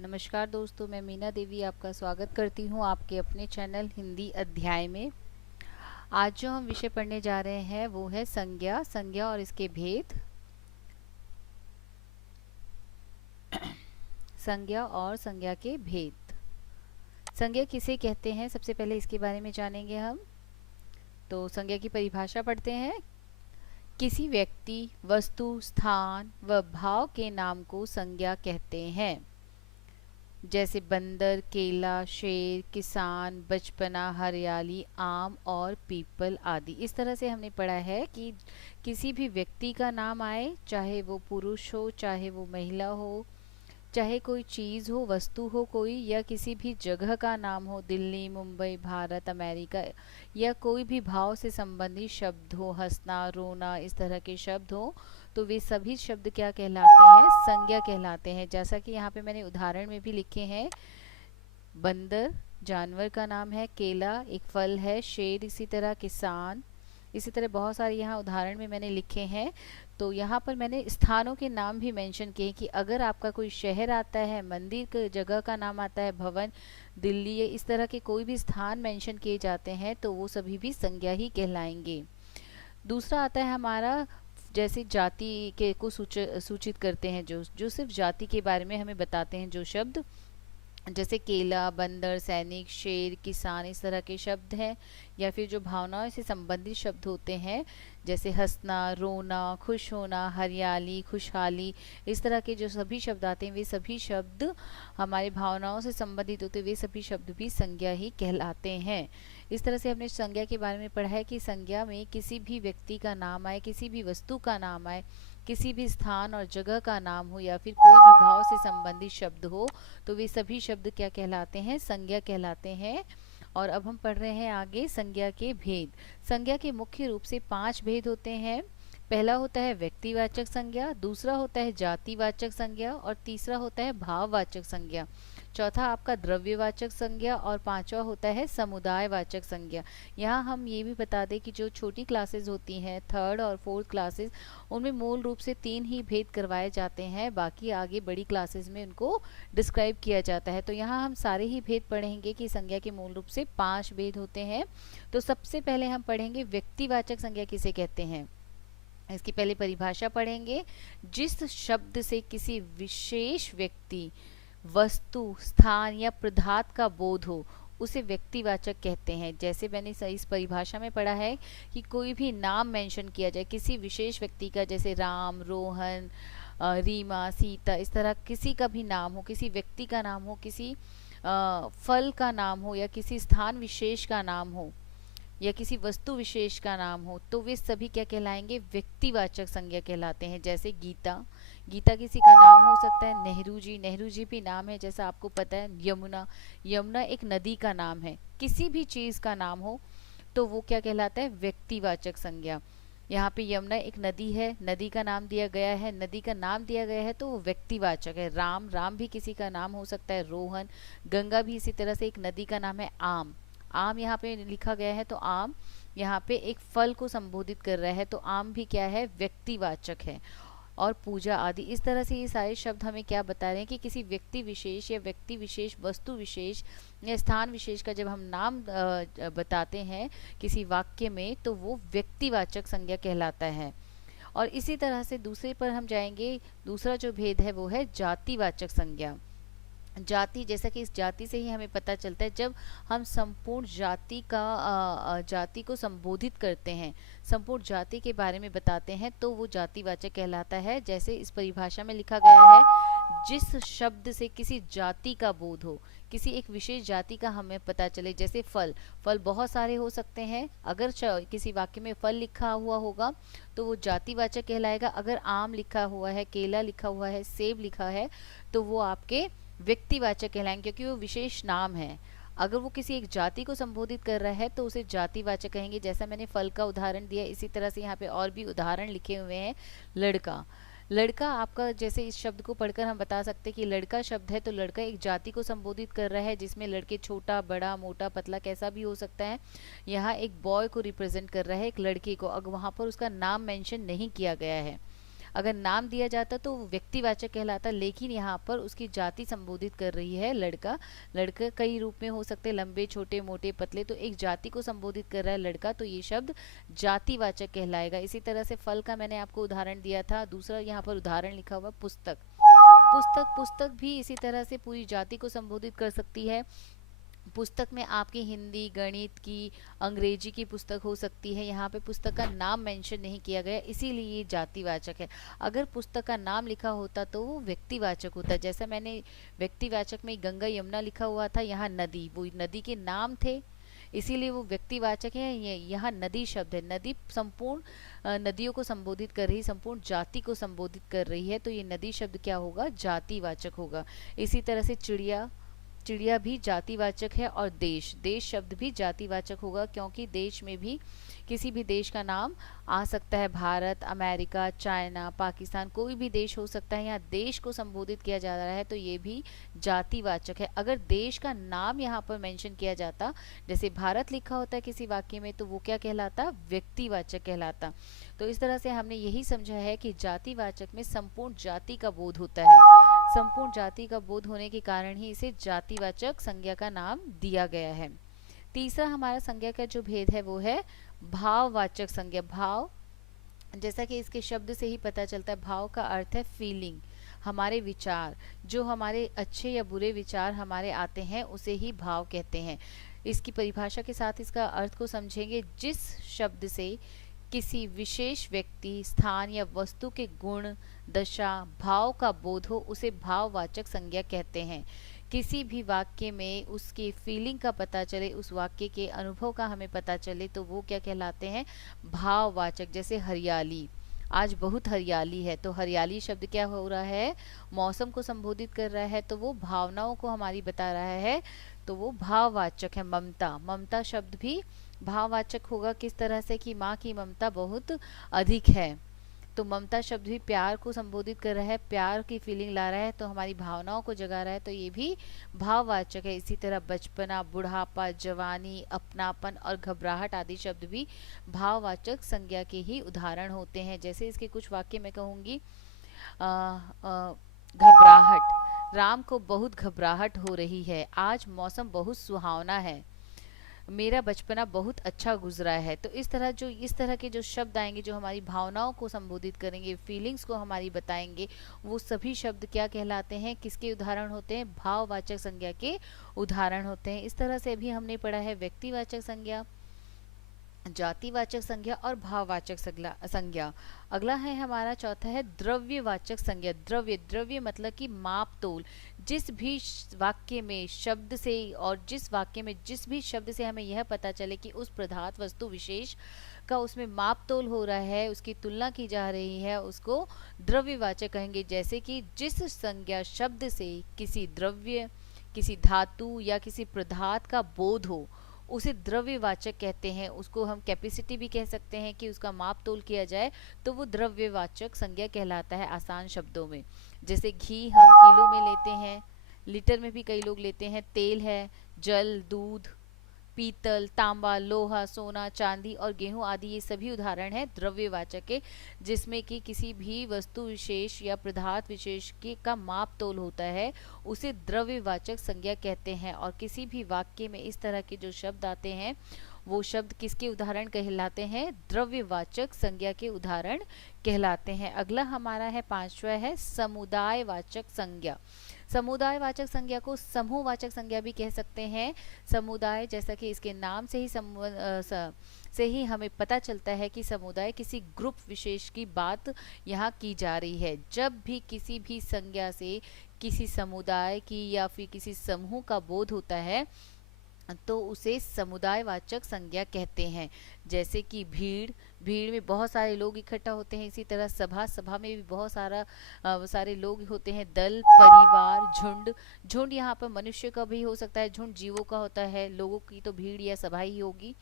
नमस्कार दोस्तों, मैं मीना देवी आपका स्वागत करती हूँ आपके अपने चैनल हिंदी अध्याय में। आज जो हम विषय पढ़ने जा रहे हैं वो है संज्ञा और इसके भेद। संज्ञा और संज्ञा के भेद। संज्ञा किसे कहते हैं, सबसे पहले इसके बारे में जानेंगे हम। तो संज्ञा की परिभाषा पढ़ते हैं। किसी व्यक्ति, वस्तु, स्थान व भाव के नाम को संज्ञा कहते हैं। जैसे बंदर, केला, शेर, किसान, बचपना, हरियाली, आम और पीपल आदि। इस तरह से हमने पढ़ा है कि किसी भी व्यक्ति का नाम आए, चाहे वो पुरुष हो, चाहे वो महिला हो, चाहे कोई चीज हो, वस्तु हो कोई, या किसी भी जगह का नाम हो, दिल्ली, मुंबई, भारत, अमेरिका, या कोई भी भाव से संबंधित शब्द हो, हंसना, रोना, इस तरह के शब्द हो, तो वे सभी शब्द क्या कहलाते हैं? संज्ञा कहलाते हैं। जैसा कि यहाँ पे मैंने उदाहरण में भी लिखे हैं। बंदर जानवर का नाम है, केला एक फल है, शेर इसी तरह, किसान इसी तरह, बहुत सारे यहाँ उदाहरण में मैंने लिखे हैं। तो यहाँ पर मैंने स्थानों के नाम भी मेंशन किए कि अगर आपका कोई शहर आता है, मंदिर के जगह का नाम आता है, भवन, दिल्ली, या इस तरह के कोई भी स्थान मेंशन किए जाते हैं तो वो सभी भी संज्ञा ही कहलाएंगे। दूसरा आता है हमारा, जैसे जाति के को सूचित करते हैं, जो जो सिर्फ जाति के बारे में हमें बताते हैं जो शब्द, जैसे केला, बंदर, सैनिक, शेर, किसान, इस तरह के शब्द हैं। या फिर जो भावनाओं से संबंधित शब्द होते हैं, जैसे हंसना, रोना, खुश होना, हरियाली, खुशहाली, इस तरह के जो सभी शब्द आते हैं वे सभी शब्द हमारे भावनाओं से संबंधित होते हैं, वे सभी शब्द भी संज्ञा ही कहलाते हैं। इस तरह से हमने संज्ञा के बारे में पढ़ा है कि संज्ञा में किसी भी व्यक्ति का नाम आए, किसी भी वस्तु का नाम आए, किसी भी स्थान और जगह का नाम हो, या फिर कोई भी भाव से संबंधित शब्द हो, तो वे सभी शब्द क्या कहलाते हैं? संज्ञा कहलाते हैं। और अब हम पढ़ रहे हैं आगे संज्ञा के भेद। संज्ञा के मुख्य रूप से 5 भेद होते हैं। पहला होता है व्यक्तिवाचक संज्ञा, दूसरा होता है जातिवाचक संज्ञा, और तीसरा होता है भाववाचक संज्ञा, चौथा आपका द्रव्यवाचक संज्ञा, और पांचवा होता है समुदायवाचक संज्ञा। यहाँ हम ये भी बता दें कि जो छोटी क्लासेस होती हैं, थर्ड और फोर्थ क्लासेस, उनमें मूल रूप से 3 ही भेद करवाए जाते हैं, बाकी आगे बड़ी क्लासेस में उनको डिस्क्राइब किया जाता है। तो यहाँ हम सारे ही भेद पढ़ेंगे कि संज्ञा के मूल रूप से 5 भेद होते हैं। तो सबसे पहले हम पढ़ेंगे व्यक्तिवाचक संज्ञा किसे कहते हैं। इसकी पहले परिभाषा पढ़ेंगे। जिस शब्द से किसी विशेष व्यक्ति, वस्तु, स्थान या पदार्थ का बोध हो उसे व्यक्तिवाचक कहते हैं। जैसे मैंने इस परिभाषा में पढ़ा है कि कोई भी नाम मेंशन किया जाए किसी विशेष व्यक्ति का, जैसे राम, रोहन, रीमा, सीता, इस तरह किसी का भी नाम हो, किसी व्यक्ति का नाम हो, किसी फल का नाम हो, या किसी स्थान विशेष का नाम हो, या किसी वस्तु विशेष का नाम हो, तो वे सभी क्या कहलाएंगे? व्यक्तिवाचक संज्ञा कहलाते हैं। जैसे गीता, गीता किसी का नाम हो सकता है। नेहरू जी भी नाम है, जैसा आपको पता है। यमुना, यमुना एक नदी का नाम है। किसी भी चीज का नाम हो तो वो क्या कहलाता है? व्यक्तिवाचक संज्ञा। यहाँ पे यमुना एक नदी है, नदी का नाम दिया गया है, नदी का नाम दिया गया है, तो वो व्यक्तिवाचक है। राम, राम भी किसी का नाम हो सकता है। रोहन, गंगा भी इसी तरह से एक नदी का नाम है। आम, आम यहाँ पे लिखा गया है, तो आम यहाँ पे एक फल को संबोधित कर रहा है, तो आम भी क्या है? व्यक्तिवाचक है। और पूजा आदि, इस तरह से ये सारे शब्द हमें क्या बता रहे हैं कि किसी व्यक्ति विशेष या व्यक्ति विशेष, वस्तु विशेष या स्थान विशेष का जब हम नाम बताते हैं किसी वाक्य में, तो वो व्यक्तिवाचक संज्ञा कहलाता है। और इसी तरह से दूसरे पर हम जाएंगे। दूसरा जो भेद है वो है जातिवाचक संज्ञा। जाति, जैसा कि इस जाति से ही हमें पता चलता है, जब हम संपूर्ण जाति का जाति को संबोधित करते हैं, संपूर्ण जाति के बारे में बताते हैं, तो वो जातिवाचक कहलाता है। जैसे इस परिभाषा में लिखा गया है, जिस शब्द से किसी जाति का बोध हो, किसी एक विशेष जाति का हमें पता चले। जैसे फल, फल बहुत सारे हो सकते हैं। अगर किसी वाक्य में फल लिखा हुआ होगा तो वो जातिवाचक कहलाएगा। अगर आम लिखा हुआ है, केला लिखा हुआ है, सेब लिखा है, तो वो आपके व्यक्तिवाचक कहलाएंगे, क्योंकि वो विशेष नाम है। अगर वो किसी एक जाति को संबोधित कर रहा है तो उसे जातिवाचक कहेंगे। जैसा मैंने फल का उदाहरण दिया, इसी तरह से यहाँ पे और भी उदाहरण लिखे हुए हैं। लड़का, लड़का आपका, जैसे इस शब्द को पढ़कर हम बता सकते हैं कि लड़का शब्द है तो लड़का एक जाति को संबोधित कर रहा है, जिसमें लड़के छोटा, बड़ा, मोटा, पतला कैसा भी हो सकता है। यहाँ एक बॉय को रिप्रेजेंट कर रहा है, एक लड़के को। अगर वहां पर उसका नाम मेंशन नहीं किया गया है। अगर नाम दिया जाता तो वो व्यक्तिवाचक कहलाता, लेकिन यहाँ पर उसकी जाति संबोधित कर रही है लड़का। लड़का कई रूप में हो सकते, लंबे, छोटे, मोटे, पतले, तो एक जाति को संबोधित कर रहा है लड़का, तो ये शब्द जातिवाचक कहलाएगा। इसी तरह से फल का मैंने आपको उदाहरण दिया था। दूसरा यहाँ पर उदाहरण लिखा हुआ पुस्तक। पुस्तक पुस्तक भी इसी तरह से पूरी जाति को संबोधित कर सकती है। पुस्तक में आपकी हिंदी, गणित की, अंग्रेजी की पुस्तक हो सकती है। यहाँ पे पुस्तक का नाम मेंशन नहीं किया गया, इसीलिए ये जातिवाचक है। अगर पुस्तक का नाम लिखा होता तो वो व्यक्तिवाचक होता। जैसा मैंने व्यक्तिवाचक में गंगा यमुना लिखा हुआ था, यहाँ नदी, वो नदी के नाम थे, इसीलिए वो व्यक्तिवाचक है। यहाँ नदी शब्द है, नदी संपूर्ण नदियों को संबोधित कर रही, संपूर्ण जाति को संबोधित कर रही है, तो ये नदी शब्द क्या होगा, जातिवाचक होगा। इसी तरह से चिड़िया, चिड़िया भी जातिवाचक है। और देश, देश शब्द भी जातिवाचक होगा, क्योंकि देश में भी किसी भी देश का नाम आ सकता है। भारत, अमेरिका, चाइना, पाकिस्तान, कोई भी देश हो सकता है। यहाँ देश को संबोधित किया जा रहा है तो ये भी जातिवाचक है। अगर देश का नाम यहाँ पर मेंशन किया जाता, जैसे भारत लिखा होता है किसी वाक्य में, तो वो क्या कहलाता, व्यक्तिवाचक कहलाता। तो इस तरह से हमने यही समझा है कि जातिवाचक में संपूर्ण जाति का बोध होता है। संपूर्ण जाति का बोध होने के कारण ही इसे जातिवाचक संज्ञा का नाम दिया गया है। तीसरा हमारा संज्ञा का जो भेद है वो है भाववाचक संज्ञा। भाव, जैसा कि इसके शब्द से ही पता चलता है, भाव का अर्थ है फीलिंग, हमारे विचार। जो हमारे अच्छे या बुरे विचार हमारे आते हैं उसे ही भाव कहते हैं। इसकी परिभाषा के साथ इसका अर्थ को समझेंगे। जिस शब्द से किसी विशेष व्यक्ति, स्थान या वस्तु के गुण, दशा, भाव का बोध हो उसे भाववाचक संज्ञा कहते हैं। किसी भी वाक्य में उसकी फीलिंग का पता चले, उस वाक्य के अनुभव का हमें पता चले, तो वो क्या कहलाते हैं, भाववाचक। जैसे हरियाली, आज बहुत हरियाली है, तो हरियाली शब्द क्या हो रहा है, मौसम को संबोधित कर रहा है, तो वो भावनाओं को हमारी बता रहा है, तो वो भाववाचक है। ममता, ममता शब्द भी भाववाचक होगा। किस तरह से कि माँ की ममता बहुत अधिक है, तो ममता शब्द भी प्यार को संबोधित कर रहा है, प्यार की फीलिंग ला रहा है, तो हमारी भावनाओं को जगा रहा है, तो ये भी भाववाचक है। इसी तरह बचपना, बुढ़ापा, जवानी, अपनापन और घबराहट आदि शब्द भी भाववाचक संज्ञा के ही उदाहरण होते हैं। जैसे इसके कुछ वाक्य मैं कहूंगी, घबराहट, राम को बहुत घबराहट हो रही है, आज मौसम बहुत सुहावना है, मेरा बचपना बहुत अच्छा गुजरा है। तो इस तरह के जो शब्द आएंगे, जो हमारी भावनाओं को संबोधित करेंगे, फीलिंग्स को हमारी बताएंगे, वो सभी शब्द क्या कहलाते हैं, किसके उदाहरण होते हैं, भाववाचक संज्ञा के उदाहरण होते हैं। इस तरह से अभी हमने पढ़ा है व्यक्तिवाचक संज्ञा, जातिवाचक संज्ञा और भाववाचक संज्ञा। अगला है हमारा चौथा है द्रव्यवाचक संज्ञा। द्रव्य, द्रव्य मतलब कि माप तोल। जिस भी वाक्य में शब्द से, और जिस वाक्य में जिस भी शब्द से हमें यह पता चले कि उस पदार्थ, वस्तु विशेष का उसमें माप तोल हो रहा है, उसकी तुलना की जा रही है, उसको द्रव्यवाचक कहेंगे। जैसे कि जिस संज्ञा शब्द से किसी द्रव्य, किसी धातु या किसी पदार्थ का बोध हो उसे द्रव्यवाचक कहते हैं। उसको हम कैपेसिटी भी कह सकते हैं कि उसका माप तोल किया जाए, तो वो द्रव्यवाचक संज्ञा कहलाता है आसान शब्दों में। जैसे घी हम किलो में लेते हैं, लीटर में भी कई लोग लेते हैं। तेल है, जल, दूध, पीतल, तांबा, लोहा, सोना, चांदी और गेहूं आदि, ये सभी उदाहरण हैं द्रव्यवाचक के, जिसमें कि किसी भी वस्तु विशेष या पदार्थ विशेष के का माप तोल होता है, उसे द्रव्यवाचक संज्ञा कहते हैं। और किसी भी वाक्य में इस तरह के जो शब्द आते हैं, वो शब्द किसके उदाहरण कहलाते हैं, द्रव्यवाचक संज्ञा के उदाहरण कहलाते हैं। अगला हमारा है पांचवा है समुदायवाचक संज्ञा। समुदायवाचक संज्ञा को समूहवाचक संज्ञा भी कह सकते हैं। समुदाय, जैसा कि इसके नाम से ही हमें पता चलता है कि समुदाय किसी ग्रुप विशेष की बात यहाँ की जा रही है। जब भी किसी भी संज्ञा से किसी समुदाय की या फिर किसी समूह का बोध होता है, तो उसे समुदायवाचक संज्ञा कहते हैं। जैसे कि भीड़, भीड़ में बहुत सारे लोग इकट्ठा होते हैं। इसी तरह सभा, सभा में भी बहुत सारे लोग होते हैं। दल, परिवार, झुंड, झुंड यहाँ पर मनुष्य का भी हो सकता है, झुंड जीवों का होता है, लोगों की तो भीड़ या सभा ही होगी,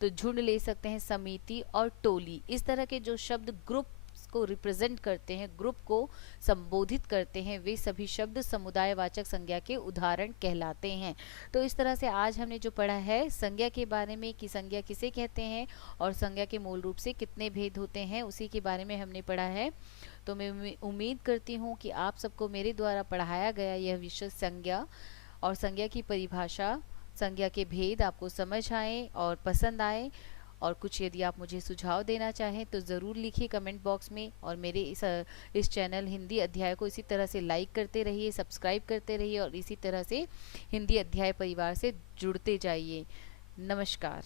तो झुंड ले सकते हैं। समिति और टोली, इस तरह के जो शब्द ग्रुप को रिप्रेजेंट करते हैं, ग्रुप को संबोधित करते हैं, वे सभी शब्द समुदायवाचक संज्ञा के उदाहरण कहलाते हैं। तो इस तरह से आज हमने जो पढ़ा है संज्ञा के बारे में, कि संज्ञा किसे कहते हैं और संज्ञा के मूल रूप से कितने भेद होते हैं, उसी के बारे में हमने पढ़ा है। तो मैं उम्मीद करती हूँ कि आप सबको मेरे द्वारा पढ़ाया गया यह विषय संज्ञा और संज्ञा की परिभाषा, संज्ञा के भेद आपको समझ आए और पसंद आए। और कुछ यदि आप मुझे सुझाव देना चाहें तो ज़रूर लिखिए कमेंट बॉक्स में। और मेरे इस चैनल हिंदी अध्याय को इसी तरह से लाइक करते रहिए, सब्सक्राइब करते रहिए और इसी तरह से हिंदी अध्याय परिवार से जुड़ते जाइए। नमस्कार।